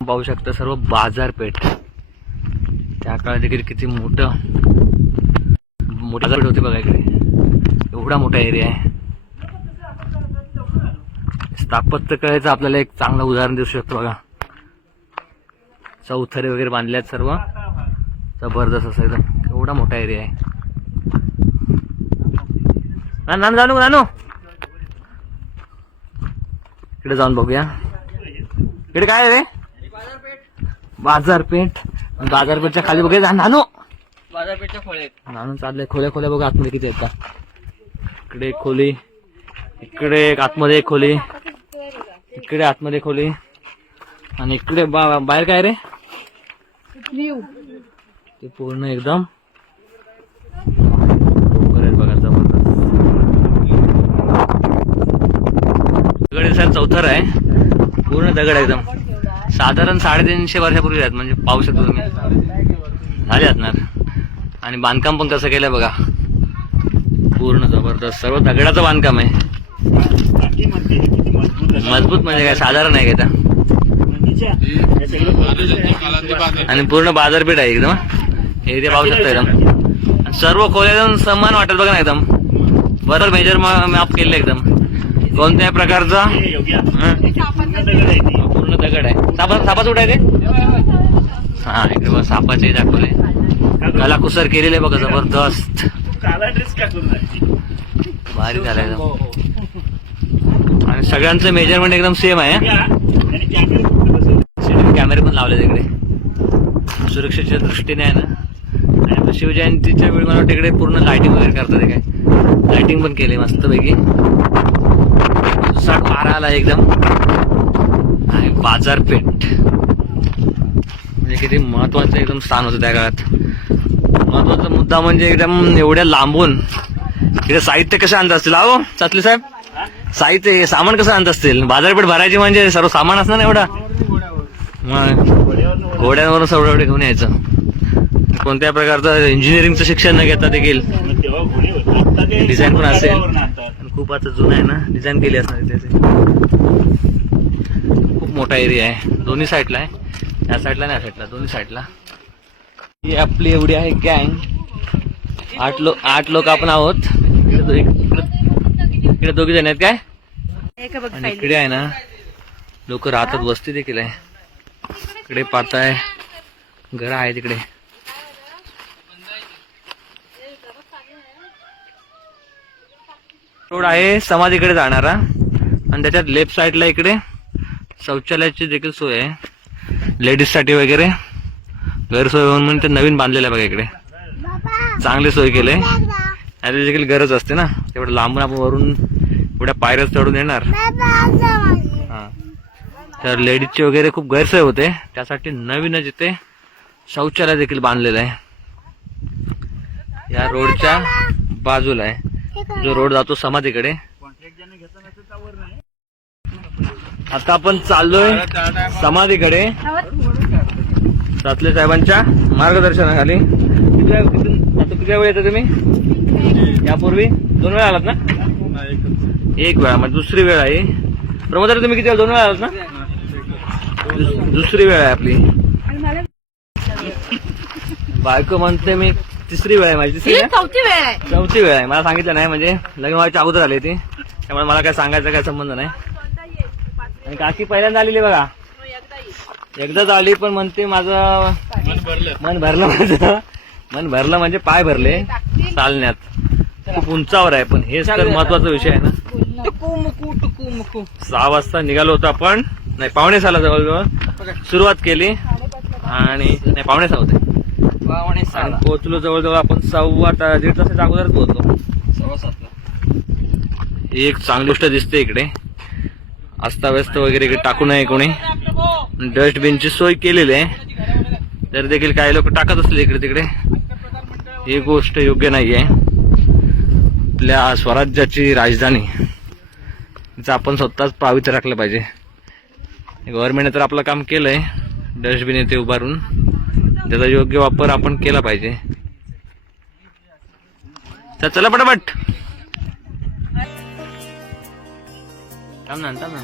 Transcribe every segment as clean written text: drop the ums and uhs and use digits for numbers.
पाहू शकता सर्व बाजारपेठ. त्या काळात देखील किती मोठं बाजारपेठ होती बघा. इकडे एवढा मोठा एरिया आहे. स्थापत्य कलेचं आपल्याला एक चांगलं उदाहरण देऊ शकतो बघा. चौथरे वगैरे बांधले आहेत सर्व. जबरदस्त असं एकदम एवढा मोठा एरिया आहे. नानू जाणू नानू इकडे जाऊन बघूया. इकडे काय आहे रे? बाजारपेठ. बाजारपेठच्या खाली बघायचं नानू. बाजारपेठच्या खोल्या नानू चाललंय. खोल्या खोल्या बघा आतमध्ये किती आहेत. इकडे एक खोली, इकडे एक आतमध्ये एक खोली, इकडे आतमध्ये खोली आणि इकडे बाहेर काय रे? ते पूर्ण एकदम बघा जबरदस्त. दगड सर चौथर आहे. पूर्ण दगड एकदम साधारण 350 वर्षापूर्वी आहेत. म्हणजे पाहू शकतो तुम्ही झाले असणार. आणि बांधकाम पण कसं केलंय बघा. पूर्ण जबरदस्त सर्व दगडाचं बांधकाम आहे. मजबूत म्हणजे काय साधारण आहे का? आणि पूर्ण बाजारपेठ आहे एकदम. हे ते पाहू शकता एकदम. सर्व खोल्या एकदम समान वाटत बघा ना. एकदम बरोबर मेजर मॅप केले एकदम. कोणत्याही प्रकारचा पूर्ण दगड आहे. सापाच उठाय ते. हा इकडे बघा सापाचे दाखवले. कलाकुसर केलेले बघा जबरदस्त. भारी झालं एकदम. आणि सगळ्यांचं मेजरमेंट एकदम सेम आहे. कॅमेरे पण लावले तिकडे सुरक्षेच्या दृष्टीने आहे ना. आणि आता शिवजयंतीच्या वेळी मला वाटतं तिकडे पूर्ण लाइटिंग वगैरे करतात. काय लाइटिंग पण केली मस्तपैकी. साठ मारा आला एकदम. आणि बाजारपेठ म्हणजे किती महत्वाचं एकदम स्थान होतं त्या काळात. महत्वाचा मुद्दा म्हणजे एकदम एवढ्या लांबून इकडे साहित्य कसं आणत असतील अहो चाचले साहेब? साहित्य हे सामान कसं आणत असतील? बाजारपेठ भरायची म्हणजे सर्व सामान असणार ना एवढा. मग घोड्यांवरून सगळं एवढे घेऊन यायचं. कोणत्या प्रकारचं इंजिनिअरिंगचं शिक्षण न घेता देखील डिझाईन पण असेल. खूप आता जुनं आहे ना. डिझाईन केली असणार त्याचे. खूप मोठा एरिया आहे. दोन्ही साईडला आहे. या साईडला नाही या साईडला दोन्ही साईडला. ही आपली एवढी आहे गँग. 8 लोक आपण आहोत. इकडे 2 जण आहेत काय. आणि इकडे आहे ना लोक राहतात. वस्ती देखील आहे. इकडे पाहताय घर आहे तिकडे. रोड आहे समाधीकडे जाणारा. आणि त्याच्यात लेफ्ट साईडला इकडे शौचालयाची देखील सोय आहे लेडीज साठी वगैरे. गैरसोय होऊन म्हणून ते नवीन बांधलेलं आहे बघा. इकडे चांगली सोय केली. याची देखील गरज असते ना. तेवढं लांबून आपण वरून एवढ्या पायऱ्या चढून येणार. हा तर लेडीजची वगैरे खूप गैरसोय होते. त्यासाठी नवीनच इथे शौचालय देखील बांधलेलं आहे. या रोडच्या बाजूला आहे जो रोड जातो समाधीकडे. आता आपण चाललोय समाधीकडे सातले साहेबांच्या मार्गदर्शनाखाली. किती वेळ येतो तुम्ही? यापूर्वी 2 वेळा आलात ना? 1 वेळा म्हणजे दुसरी वेळ आहे. प्रमोदर तुम्ही किती वेळा? 2 वेळा आलात ना? दुसरी वेळ आहे आपली. बायको म्हणते मी तिसरी वेळ आहे माझी. चौथी वेळ आहे. मला सांगितलं नाही म्हणजे लग्न व्हायच्या अगोदर आली ती. त्यामुळे मला काय सांगायचा काय संबंध नाही. आणि काकी पहिल्यांदा आलेली बघा. एकदाच आली पण म्हणते माझं मन भरलं. मन भरलं म्हणजे पाय भरले चालण्यात. खूप उंचावर आहे पण हेच तर महत्वाचा विषय आहे ना. 6 वाजता निघालो होतो आपण. नाही 5:45 जवळजवळ सुरुवात केली. आणि नाही 5:45 होते. आणि पोहोचलो जवळजवळ आपण 1.5 तासाच्या अगोदरच पोहोचलो. 7:15. एक चांगली गोष्ट दिसते इकडे. अस्ताव्यस्त वगैरे इकडे टाकू नये कोणी. डस्टबिनची सोय केलेली आहे. तर देखील काही लोक टाकत असले इकडे तिकडे. ही गोष्ट योग्य नाहीये. आपल्या स्वराज्याची राजधानी तिचं आपण स्वतःच पावित्र्य राखलं पाहिजे. गव्हर्नमेंटने तर आपलं काम केलंय. डस्टबिन येथे उभारून त्याचा योग्य वापर आपण केला पाहिजे. तर चला पटापट. थांब ना.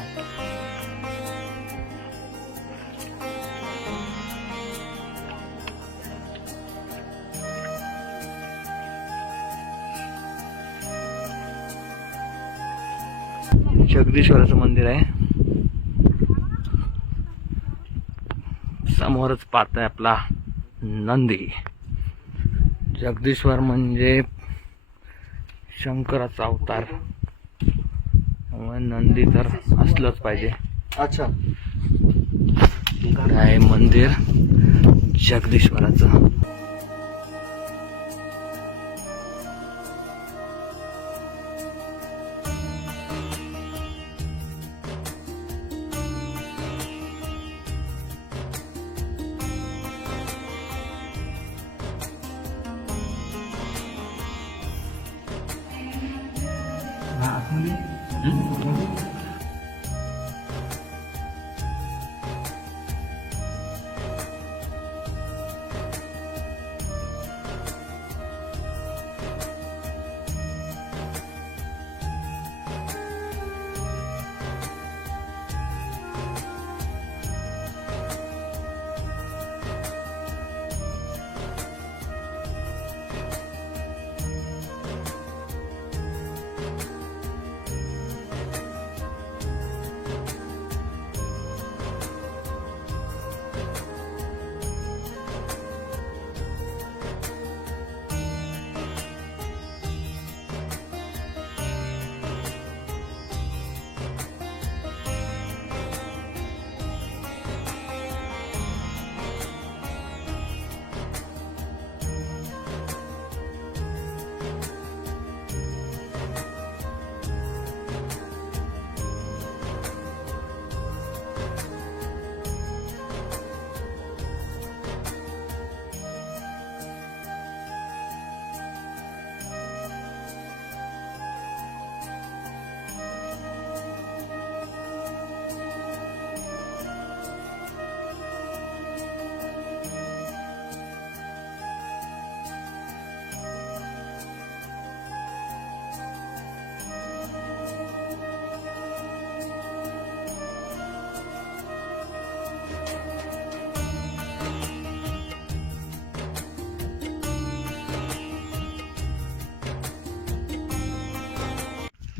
जगदीश्वराचं मंदिर आहे. समोरच पाहताय आपला नंदी. जगदीश्वर म्हणजे शंकराचा अवतार, नंदी तर असलंच पाहिजे. अच्छा, आहे मंदिर जगदीश्वराचं.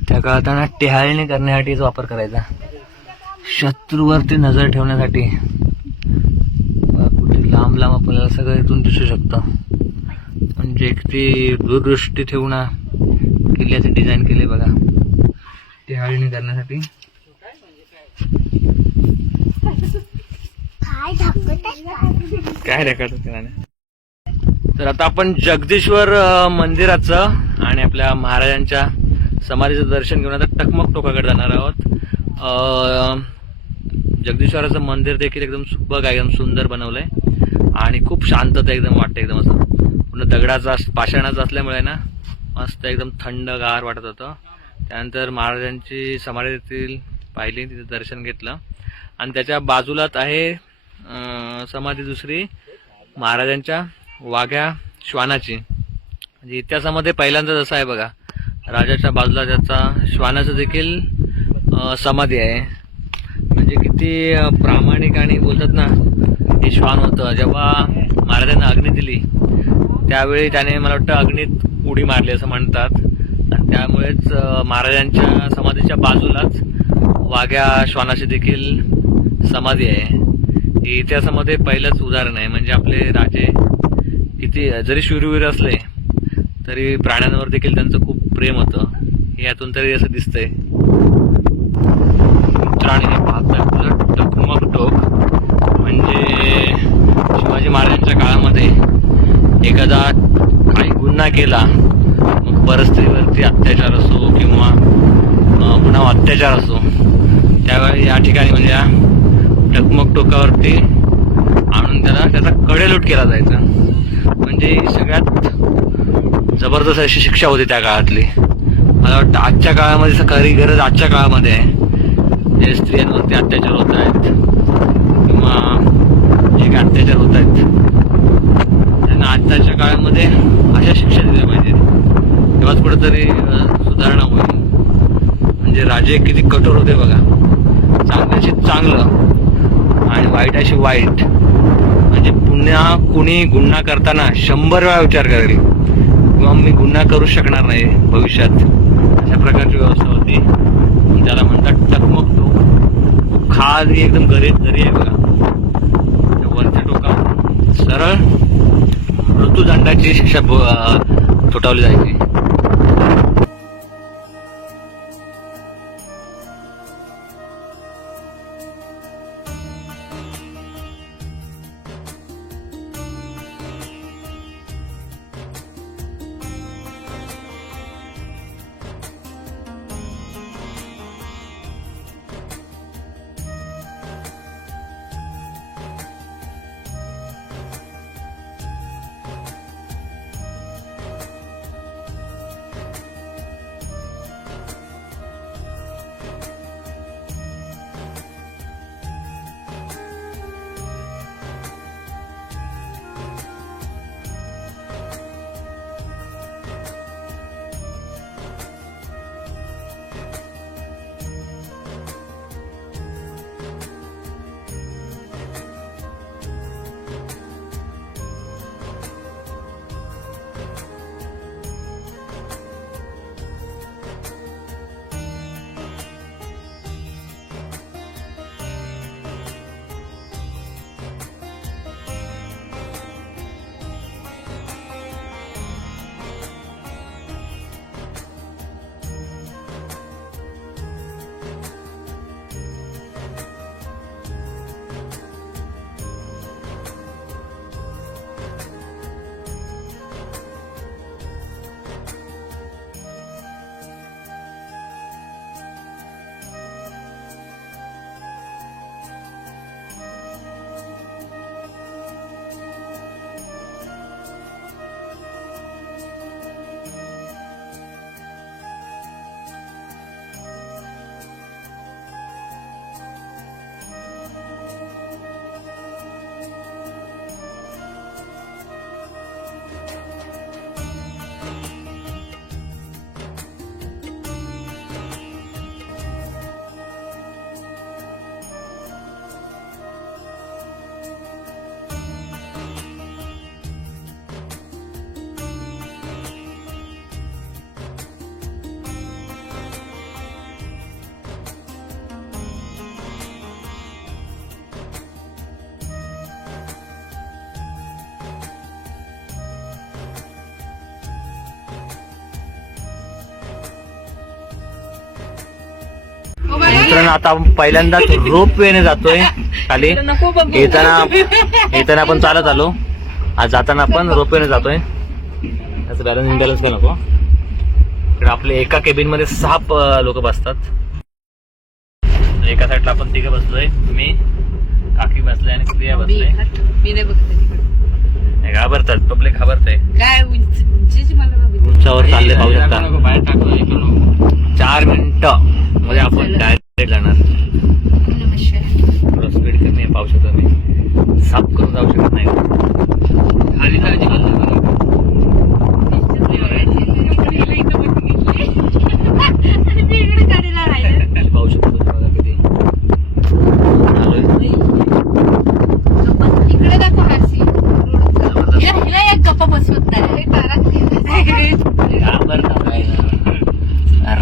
त्या काळात टेहाळणी करण्यासाठीच वापर करायचा, शत्रूवरती नजर ठेवण्यासाठी. कुठे लांब लांब आपल्याला सगळं इथून दिसू शकतं. म्हणजे किती दूरदृष्टी ठेवून किल्ल्याचे डिझाईन केले बघा, टेहाळणी करण्यासाठी. काय रेकॉर्ड केला. तर आता आपण जगदीश्वर मंदिराचं आणि आपल्या महाराजांच्या समाधीचं दर्शन घेऊन आता टकमक टोकाकडे जाणार आहोत. जगदीश्वराचं मंदिर देखील एकदम सुबक आहे, एकदम सुंदर बनवलंय आणि खूप शांतता एकदम वाटते. एकदम असं पूर्ण दगडाचा पाषाणाचं असल्यामुळे ना मस्त एकदम थंडगार वाटत होतं. त्यानंतर महाराजांची समाधी देखील पाहिली, तिथे दर्शन घेतलं. आणि त्याच्या बाजूलाच आहे समाधी दुसरी महाराजांच्या वाघ्या श्वानाची. म्हणजे इतिहासामध्ये पहिल्यांदाच असं आहे बघा, राजाच्या बाजूला त्याचा श्वानाचं देखील समाधी आहे. म्हणजे किती प्रामाणिक आणि बोलतात ना हे श्वान होतं. जेव्हा महाराजांना अग्नी दिली त्यावेळी त्याने मला वाटतं अग्नीत उडी मारली असं म्हणतात. आणि त्यामुळेच महाराजांच्या समाधीच्या बाजूलाच वाघ्या श्वानाची देखील समाधी आहे. हे इतिहासामध्ये पहिलंच उदाहरण आहे. म्हणजे आपले राजे किती जरी शूरवीर असले तरी प्राण्यांवर देखील त्यांचं खूप प्रेम होतं, हे यातून तरी असं दिसतंय. मित्रांनी पाहताय आपलं टकमक टोक. म्हणजे शिवाजी महाराजांच्या काळामध्ये एखादा काही गुन्हा केला, मग परस्त्रीवरती अत्याचार असो किंवा पुन्हा अत्याचार असो, त्यावेळी या ठिकाणी म्हणजे या टकमक टोकावरती आणून त्याचा कडेलूट केला जायचा. म्हणजे सगळ्यात जबरदस्त अशी शिक्षा होती त्या काळातली. मला वाटतं आजच्या काळामध्ये खरी गरज आजच्या काळामध्ये आहे, जे स्त्रियांवरती अत्याचार होत आहेत किंवा जे काही अत्याचार होत आहेत त्यांना आजच्या काळामध्ये अशा शिक्षा दिल्या पाहिजे, तेव्हाच कुठेतरी सुधारणा होईल. म्हणजे राजे किती कठोर होते बघा, चांगल्याशी चांगलं आणि वाईटाशी वाईट. म्हणजे पुन्हा कुणी गुन्हा करताना 100 वेळा विचार करेल किंवा मी गुन्हा करू शकणार नाही भविष्यात, अशा प्रकारची व्यवस्था होती. त्याला म्हणतात टकमकतो. खाली एकदम दरी आहे बघा. त्या वरच्या टोकावर सरळ मृत्यूदंडाची शिक्षा ठोठावली जायची. मित्रांनो आता आपण पहिल्यांदाच रोप वेने जातोय खाली. येताना आपण चालत आलो, आज जाताना आपण रोप वेने जातोय. त्याचं बॅलन्स इम्बॅलन्स का नको. इकडे आपले एका केबिन मध्ये 6 लोक बसतात. एका साईडला आपण 3 बसलोय, मी काकी बसले आणि प्रिया बसले. घाबरतात, पब्लिक घाबरतय. उंचावर चालले पाहू शकता. 4 मिनिटं मध्ये आपण डायरेक्ट जाणार. थोडं स्पीड कमी आहे, पाहू शकतो मी. साफ करून जाऊ शकत नाही खाली जायची पाहू शकतो बघा किती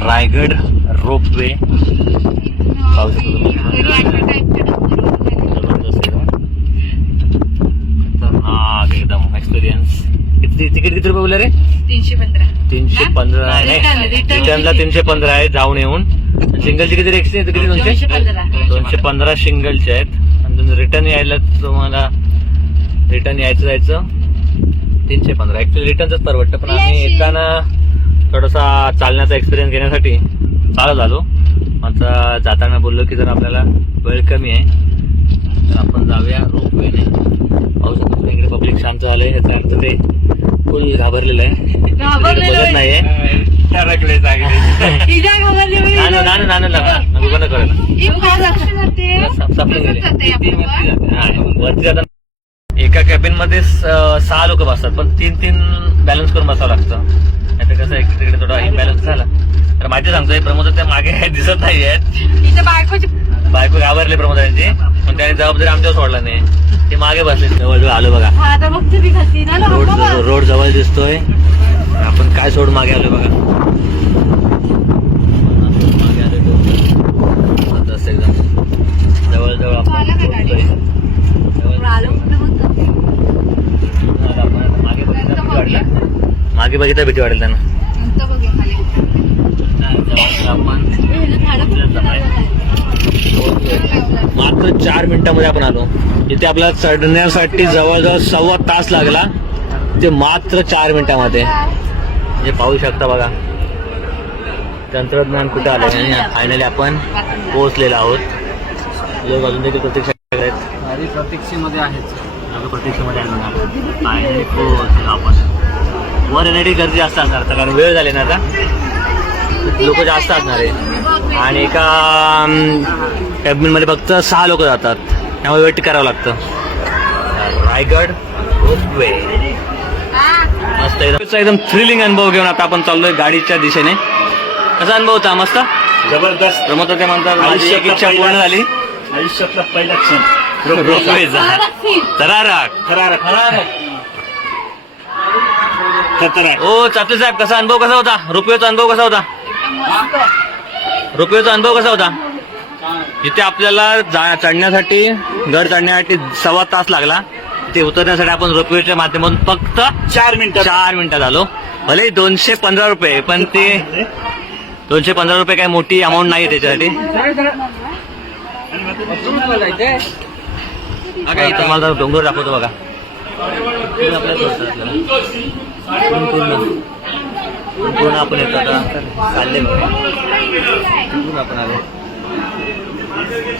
रायगड रोपवे पाहू शकतो. खतरनाक एकदम एक्सपिरियन्स. तिकीट किती रुपये बोलले रे? 315 नाही, रिटर्नला 315 आहे जाऊन येऊन. सिंगलचे किती किती 215 सिंगलचे आहेत. आणि रिटर्न यायला तुम्हाला रिटर्न यायचं जायचं 315. ऍक्च्युअली रिटर्नच परवडतं, पण आम्ही येताना थोडासा चालण्याचा एक्सपिरियन्स घेण्यासाठी चालत आलो. आता जाताना बोललो की जर आपल्याला वेळ कमी आहे तर आपण जाऊया रोपवेने. पाहू शकतो इकडे पब्लिक शांत झालंय, याचा अर्थ ते फुल घाबरलेलं आहे, बघत नाहीये. वरती जाताना एका कॅबिन मध्ये 6 लोक बसतात, पण 3 बॅलन्स करून बसावं लागतं. नाही तर कसं तिकडे थोडा इम्बॅलन्स झाला तर माहिती सांगतोय. प्रमोद त्या मागे दिसत नाही आहेत, बायको घाबरले प्रमोदांची, पण त्याने जबाबदारी आमच्यावर सोडला नाही. ते मागे बसले. जवळ आलो बघा, रोड जवळ दिसतोय. आपण काय सोड मागे आलो बघा. मागे आलो बाकी बघितलं भीती वाटेल त्यांना. आपण मात्र 4 मिनिटांमध्ये आपण आलो. इथे आपल्याला चढण्यासाठी जवळजवळ 1.25 तास लागला, ते मात्र 4 मिनिटांमध्ये. म्हणजे पाहू शकता बघा तंत्रज्ञान कुठे आलं आणि फायनली आपण पोहोचलेलो आहोत. लोक अजून देखील प्रतीक्षा आहेत. प्रतीक्षेमध्ये आहेत. प्रतीक्षेमध्ये फायनली पोहोचलो आपण. वर येण्याची गर्दी जास्त असणार आता, कारण वेळ झाली ना आता, लोक जास्त असणार आहे. आणि एका कॅबिनमध्ये फक्त 6 लोक जातात, त्यामुळे वेट करावं लागतं. रायगड रोपवे मस्त एकदम थ्रिलिंग अनुभव घेऊन आता आपण चाललोय गाडीच्या दिशेने. कसा अनुभव होता? मस्त, जबरदस्त. प्रमोद ते म्हणतात माझी एक इच्छा पूर्ण झाली. आयुष्यातला पहिला क्षण रोपवेचा. थरारक. खतरनाक. ओ चापले साहेब, कसा अनुभव कसा होता? रोपवेचा अनुभव कसा होता? रोपवेचा अनुभव कसा होता? इथे आपल्याला चढण्यासाठी, गड चढण्यासाठी 1.25 तास लागला. ते उतरण्यासाठी आपण रोपवेच्या माध्यमातून फक्त 4 मिनिटात आलो. भले 215 रुपये, पण ते 215 रुपये काही मोठी अमाऊंट नाही त्याच्यासाठी. तुम्हाला डोंगर दाखवतो बघा. पूर्ण आपण येतो आता चालले आपण आलो.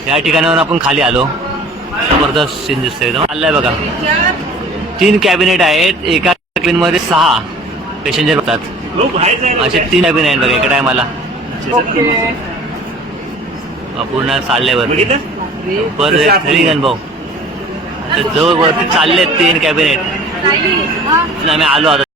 या ठिकाणावर आपण खाली आलो. जबरदस्त सीन दिसतोय एकदम. चाललंय बघा. 3 कॅबिनेट आहेत. एका कॅबिन मध्ये 6 पॅसेंजर होतात. असे 3 कॅबिन आहेत बघा एका टायमाला. पूर्ण चाललंय वरती. परत अनुभव जवळ वरती चालले 3 कॅबिनेट. आम्ही आलो आता.